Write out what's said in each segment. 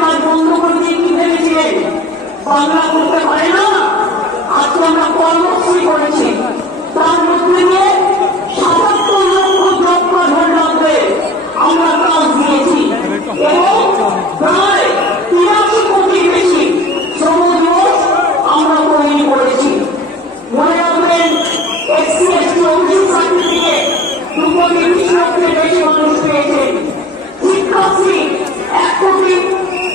কাজ বন্ধ করে দিয়ে কি ভেবেছিলেন বাংলা করতে পারে না? আজকে আমরা কর্মসূচি করেছি, তার মধ্যে দিয়ে ৭৭ লক্ষ জব কার্ড হোল্ডারকে আমরা কাজ দিয়েছি এবং প্রায় ৮৩ কোটি বেশি শ্রম দিবস আমরা তৈরি করেছি। মনে রাখবেন এসসি এসটি ওবিসি সার্টিফিকেট ২ কোটি ২০ লক্ষের বেশি মানুষ পেয়েছেন। শিক্ষাশ্রী ১ কোটি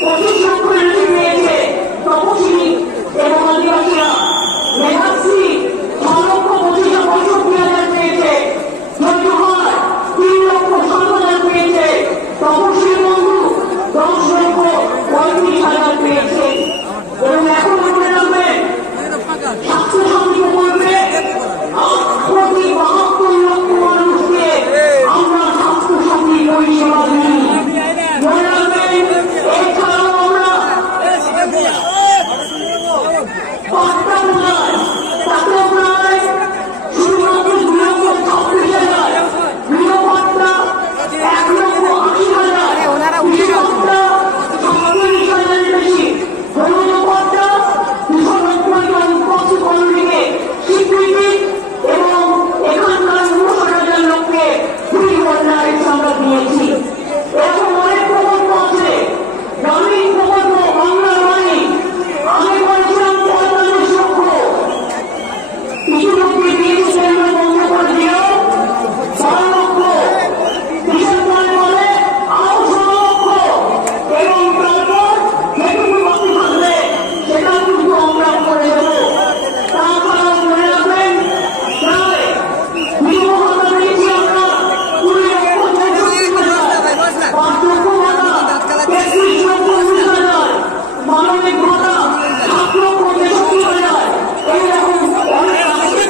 ২৫ লক্ষের বেশি পেয়েছে তপশিলি এবং আদিবাসীরা। মেধাশ্রী ৬ লক্ষ ৬৫,০০০ পেয়েছে। ধৈর্যহার ৩ লক্ষ ৭,০০০ পেয়েছে। তপশিলি বন্ধু ১০ লক্ষ ৩৫,০০০ পেয়েছে। এবং এখন মনে রাখবেন স্বাস্থ্যসাথী প্রকল্পে ৮,৭২ লক্ষ মানুষকে আমরা স্বাস্থ্যসাথী পরিষেবা দিই। মনে রাখবেন এছাড়াও আমরা পাঁচটা প্রদান তাতেও প্রায় শুধুমাত্র ২ লক্ষ ২৬,০০০, গৃহপাট্টা ১,৮০,০০০, কৃষকপাট্টা ৪৭,০০০ বেশি, বনপাট্টা ২৯০টা উৎপাদন কলোনিকে স্বীকৃতি এবং এখানকার ৫৯,০০০ লোককে ফ্রি ওয়াটার আমরা দিয়েছি। এরকম অনেক প্রকল্প আছে, গ্রামীণ প্রকল্প, বাংলার বাড়ি আমি বলেছিলাম ৪৫ লক্ষ, কিছু লোককে দিয়েছে সেগুলো বন্ধ করে দিয়েও ৬ লক্ষ, ডিসেম্বর বলে আরো ৬ লক্ষ এবং তারপর যেটুকু বাকি থাকবে সেটা কিন্তু আমরা করে দেবো। তাছাড়াও মনে রাখবেন প্রায় বিধবা ভাতা দিয়েছি আমরা ২ লক্ষ ৬৫,০০০, বার্ধক্য ভাতা ৩৩ লক্ষ ১৯,০০০, মানবিক ভাতা ৭ লক্ষ ৬৩,০০০। এইরকম অনেক আছে।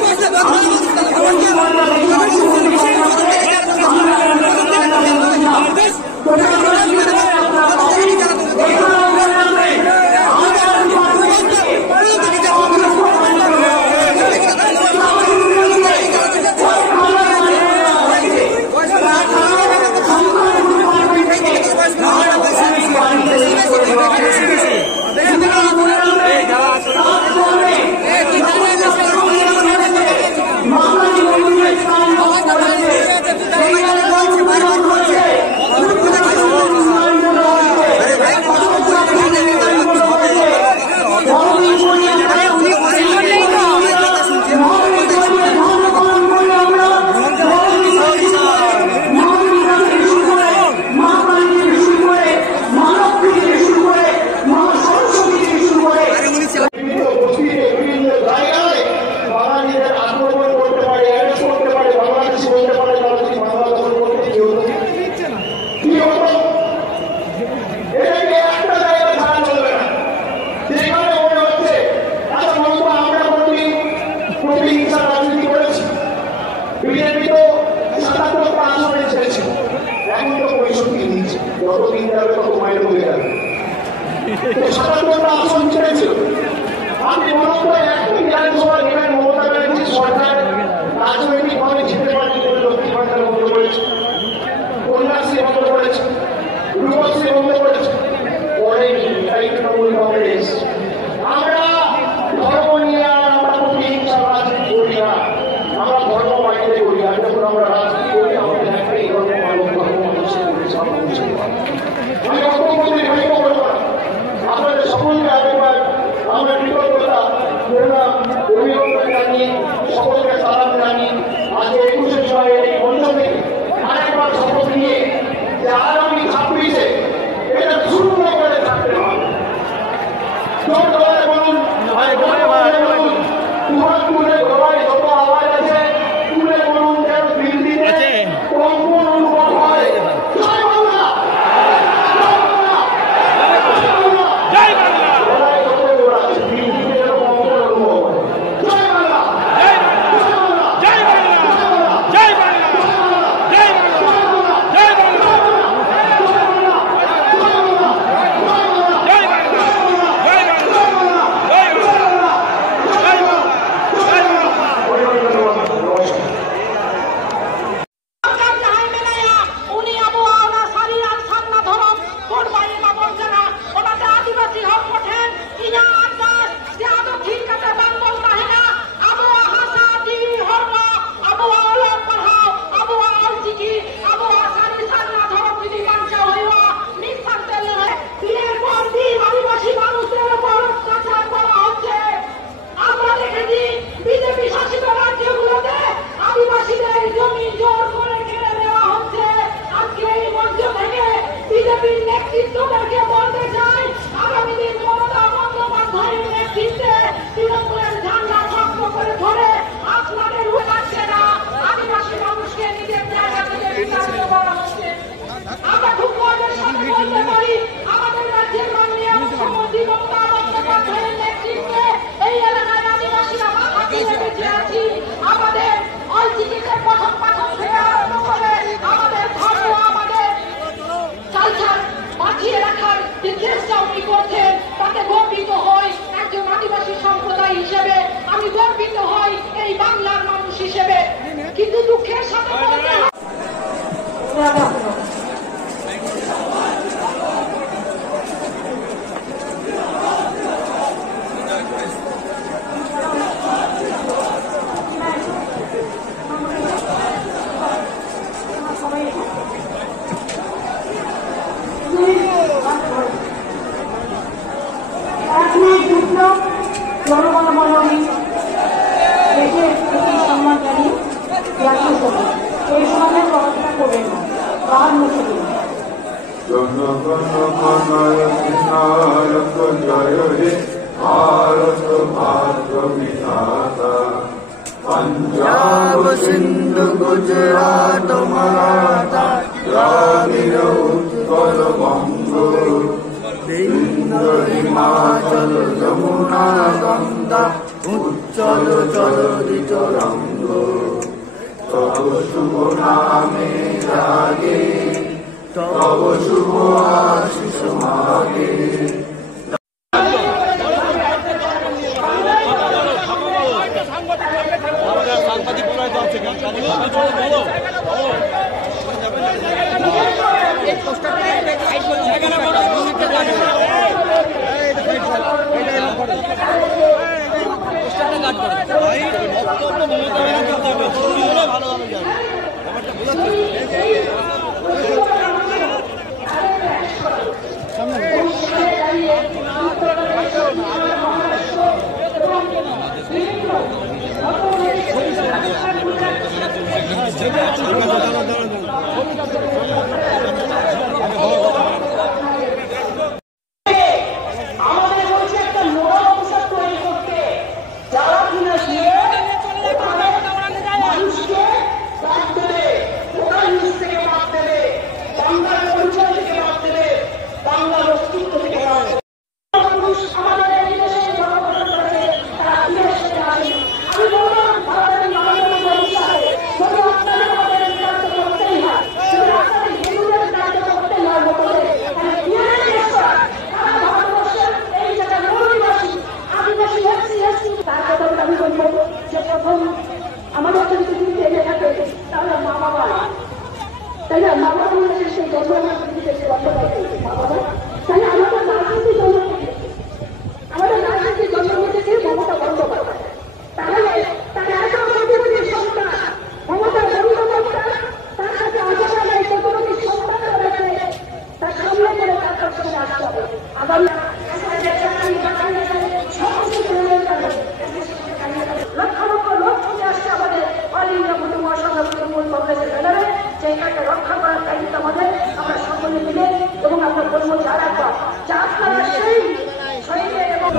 যতদিন যাবে তত মাইল হয়ে যাবে। ৭৭টা আসন ছেড়েছিল। আপনি মনে করে এখন বিধানসভা নেবেন মমতা ব্যানার্জি সরকার রাজনৈতিকভাবে জিতে পারেনি বলে লক্ষ্মী ভান্ডার বন্ধ করেছে, কন্যাশ্রী বন্ধ করেছে, রূপশ্রী বন্ধ করেছে, করেনি তাই তৃণমূল কংগ্রেস। আমরা ধর্ম নিয়ে আমরা কোনো হিংসা রাজনীতি করি না, আমরা ধর্ম বাড়িতে করি। আর যখন আমরা রাজনীতি করি আমাদের একটাই ধর্ম মানব ধর্ম মানুষের আমি অর্থমন্ত্রী ভাইব করবো না। আপনাদের সকলকে আরেকবার আমরা কৃতজ্ঞতা অভিনন্দন জানিয়ে সকলকে সালাম জানিয়ে যে চেষ্টা উনি করছেন তাতে গর্বিত হই। একজন আদিবাসী সম্প্রদায় হিসেবে আমি গর্বিত হই এই বাংলার মানুষ হিসেবে। কিন্তু দুঃখের সাথে বলতে হয় জনগণমণ্ডলী দেশের প্রতি সম্মান জানিয়ে জাতীয় সভা এই সমাজের পড়াশোনা করবেন না বাহার মুখে দিন पंजाब सिंध गुजरात मराठा द्राविड़ उत्कल बंग बिंद हिमाचल यमुना गंगा उच्चल जलधि तरंग तब शुभ नामे जागे तब शुभ आशीष मागे। আমাদের যদি এনে থাকে তাহলে মা বাবা তাই না, মা বাবা সেই জন্ম মা বাবা তাই আমাদের রাজনীতি জন্ম আমাদের রাজনীতি জন্ম থেকে মমতা বন্দ্যোপাধ্যায় তাহলে তার এত প্রতিনিধি সন্তান মমতা বন্দ্যোপাধ্যায় তার সাথে আশা নাই প্রতিনিধি সন্তান রয়েছে তার সামনে করে তার কাছে আসতে হবে আগামী লক্ষ লক্ষ লোক ছুটে আসছে আমাদের অল ইন্ডিয়া মুসলিম মহাসংঘ তৃণমূল কংগ্রেসের ব্যানারে সেইটাকে রক্ষা করার দায়িত্ব আমাদের। আমরা সকলে মিলে এবং আমরা বলবো যারা আপনারা সেই শহীদের এবং